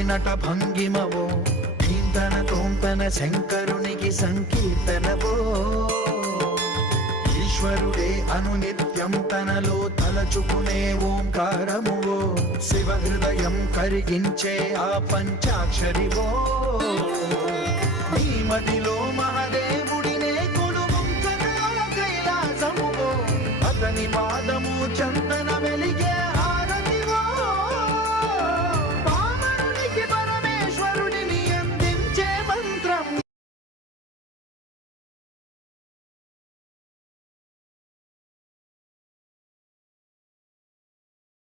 నట భంగిమవో ధీంతన తోంతన శంకరునికి సంకీర్తనవో ఈశ్వరుడే అనునిత్యం తనలో తలచుకునే ఓంకారమువో శివ హృదయం కరిగించే ఆ పంచాక్షరివో నీ మది